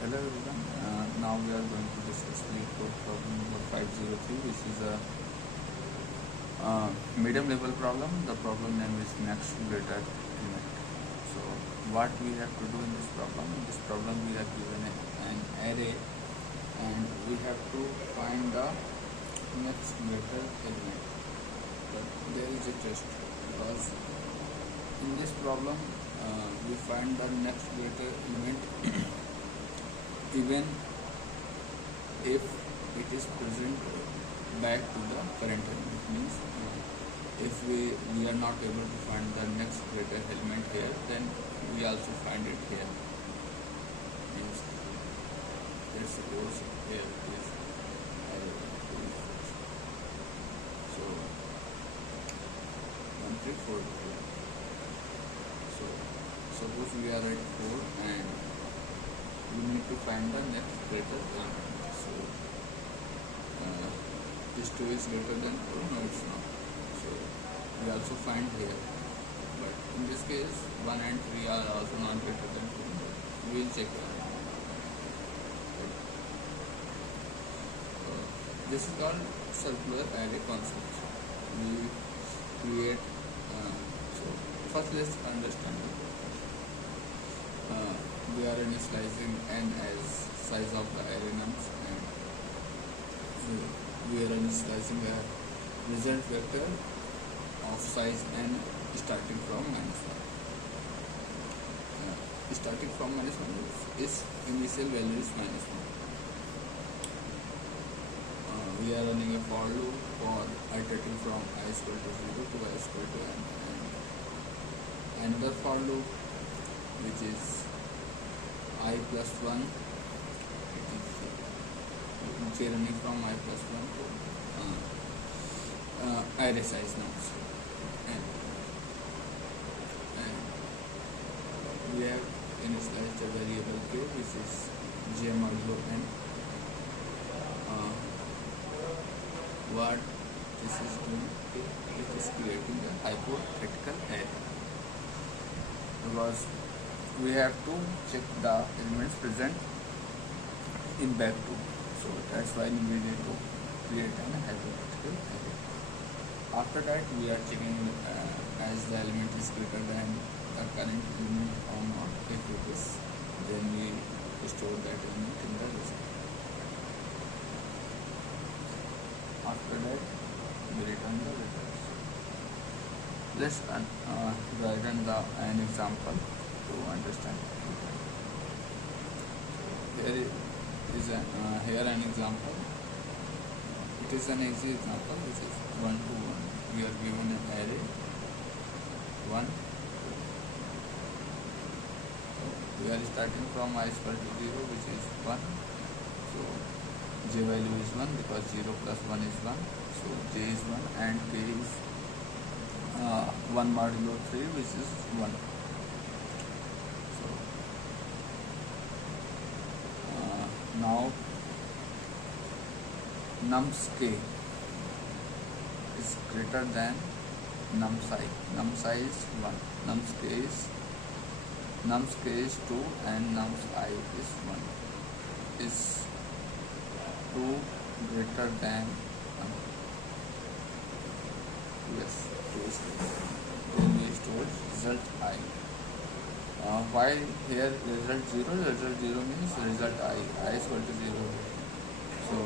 Hello everyone, now we are going to discuss LeetCode problem number 503, which is a medium level problem. The problem name is next greater element. So what we have to do in this problem? In this problem we have given an array and we have to find the next greater element. But there is a test, because in this problem we find the next greater element even if it is present back to the current element. Means if we are not able to find the next greater element here, then we also find it here. Means let's suppose here is array 2, 4. So 1, 3, 4. So suppose we are at 4 and we need to find the next greater element. So this 2 is greater than 4, no it's not. So we also find here, but in this case 1 and 3 are also not greater than 4, but we will check that. This is called circular array concept. We create, so first let's understand it. We are initializing n as size of the array nums, and we are initializing a result vector of size n starting from -1. Starting from -1 is initial value is -1. We are running a for loop for iterating from I is equal to 0 to I is equal to n, and another for loop which is I plus 1, which is running from I plus 1 to array size nums, and we have initialized a variable k which is j modulo n. What this is doing, it is creating a hypothetical array, because we have to check the elements present in back 2. So that's why we need to create an hypothetical array. After that we are checking as the element is greater than the current element or not. If it is, then we store that element in the result. After that we return the results. Let's write an example to understand. Here is an example. It is an easy example. This is 1 to 1. We are given an array 1. We are starting from I is equal to 0, which is 1. So j value is 1 because 0 plus 1 is 1. So j is 1 and k is 1 modulo 3, which is 1. So now nums k is greater than nums I. Nums I is 1. Nums k is 2 and nums I is 1. Is 2 greater than 1? Yes, 2 is greater. Then we store result I. Why here result 0? Result 0 means result I is equal to 0. So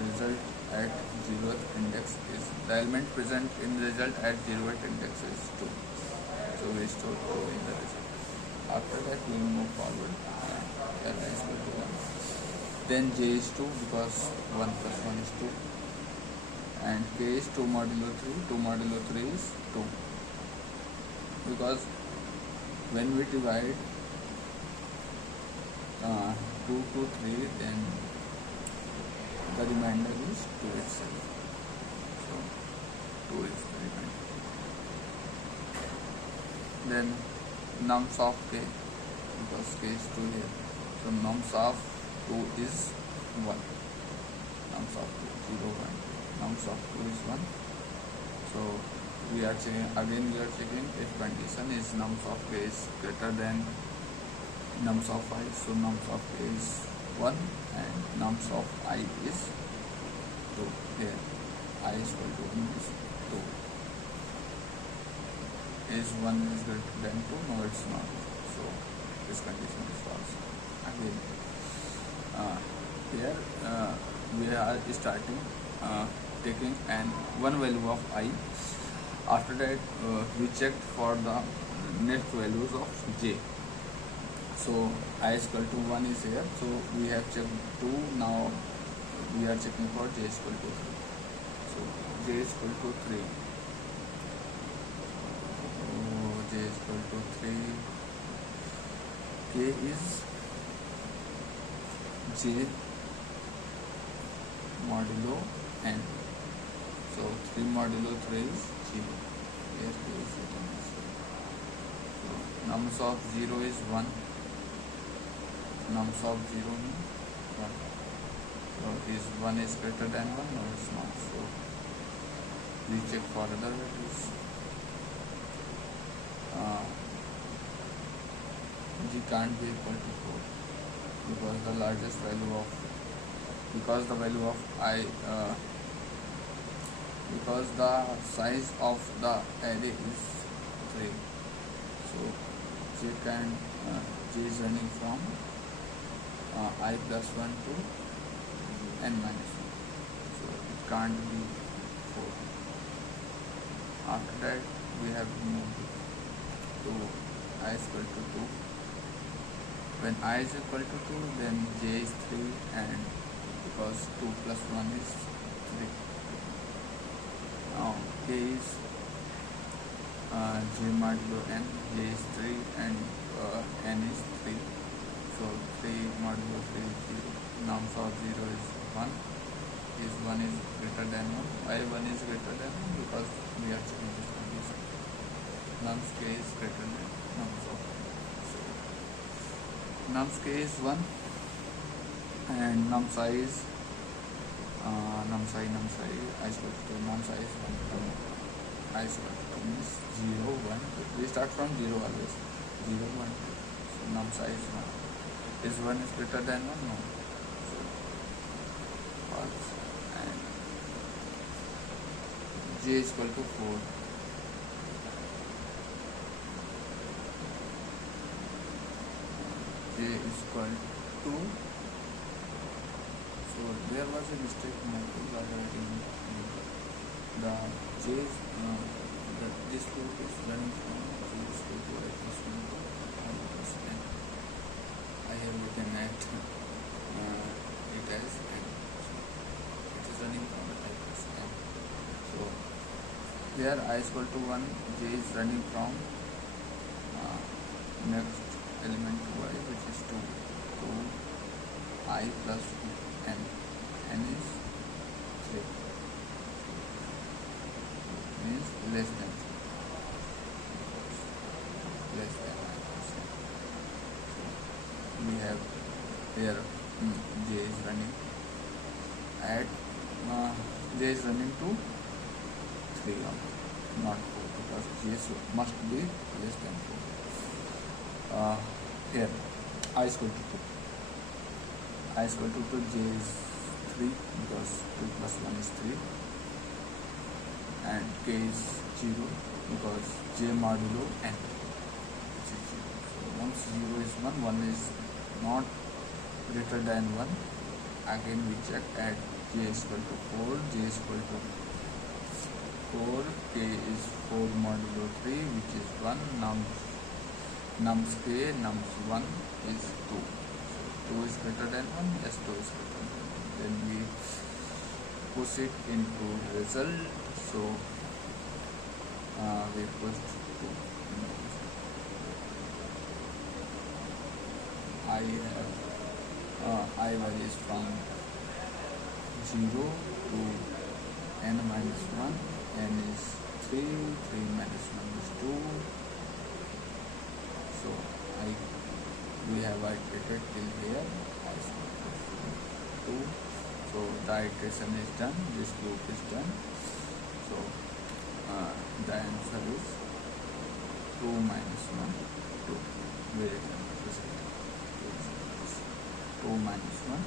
result at 0th index is, the element present in result at 0th index is 2. So we store 2 in the result. After that we move forward. Here I is equal to 1. Then j is 2 because 1 plus 1 is 2. And k is 2 modulo 3. 2 modulo 3 is 2. Because when we divide 2 to 3, then the remainder is 2 itself. So 2 is the remainder. Then nums of k, because k is 2 here. So nums of 2 is 1. Nums of 2, 0, 1. Nums of 2 is 1. So we are checking, again we are checking if condition is nums of k is greater than nums of I. So nums of k is 1 and nums of I is 2. Here I is equal to 1 is 2. Is 1 is greater than 2? No, it's not. So this condition is false. Again, here we are starting taking one value of I. After that we checked for the next values of j. So I is equal to 1 is here, so we have checked 2. Now we are checking for j is equal to 3. So j is equal to 3. J is equal to 3. K is j modulo n. So 3 modulo 3 is 0. Here K is 0. So nums of 0 is 1. Nums of 0 means 1. So is 1 is greater than 1? No, it's not. So we check for other values. G can't be equal to 4 because the largest value of the value of I because the size of the array is 3. So J is running from I plus 1 to n minus 1. So it can't be 4. After that we have moved to I is equal to 2. When I is equal to 2, then j is 3, and because 2 plus 1 is 3. Now k is j modulo n. J is 3 and n is 3. So 3 modulo 3 is 0. Nums of 0 is 1. Is 1 is greater than 1. Why 1 is greater than 1? Because we are checking this condition. Nums k is greater than nums of 1. So nums k is 1 and nums I is nums I is equal to nums I is 1. I is equal to means 0, 1, 2. We start from 0 always. 0, 1, 2. So nums I is 1. Is 1 is greater than 1? No. So false. And j is equal to 4. J is equal to, so there was a mistake in my code while writing the j is this code is running from j is equal to I plus 1 to n plus n. I have written at it as n. So it is running from I plus n. So here I is equal to 1, j is running from next element to I, which is 2 to I plus n. N is 3. Means less than 3. Less than I plus n. So we have here j is running at j is running to 3 only, not 4, because j must be less than 4. Here I is equal to 2. I is equal to 2, j is 3 because 2 plus 1 is 3, and k is 0 because j modulo n, which is 0. So once 0 is 1, 1 is not greater than 1, again we check at j is equal to 4, j is equal to 4, k is 4 modulo 3, which is 1, nums k, nums 1 is 2. So 2 is greater than 1, yes, 2 is greater than 1. Then we push it into result. So we pushed 2 in the result. I have I varies from 0 to n minus 1. N is 3, 3 minus 1 is 2. So we have iterated till here. I is equal to 2. So the iteration is done. This loop is done. So the answer is 2 minus 1, 2. We return the result. 2 minus 1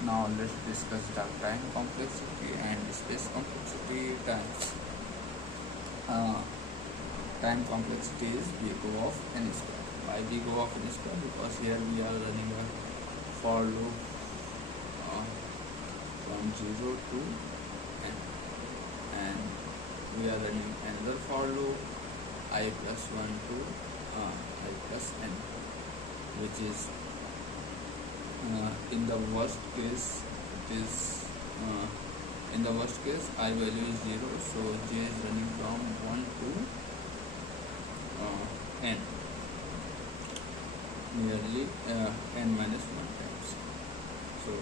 2. Now let's discuss the time complexity and space complexity times. Time complexity is big O of n square. Why big O of n square? Because here we are running a for loop from 0 to n, and we are running another for loop I plus 1 to I plus n, which is in the worst case it is in the worst case I value is 0, so j is running from 1 to n, nearly n minus 1 times. So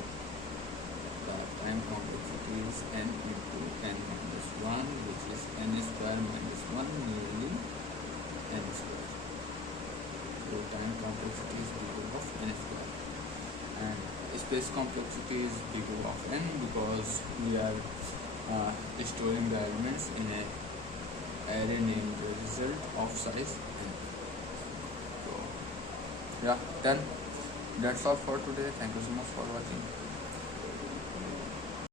the time complexity is n into n minus 1, which is n square minus 1, nearly n square. So time complexity is big O of n square, and space complexity is big O of n, because we are storing the elements in a array named result of size n. So yeah, done. That's all for today. Thank you so much for watching.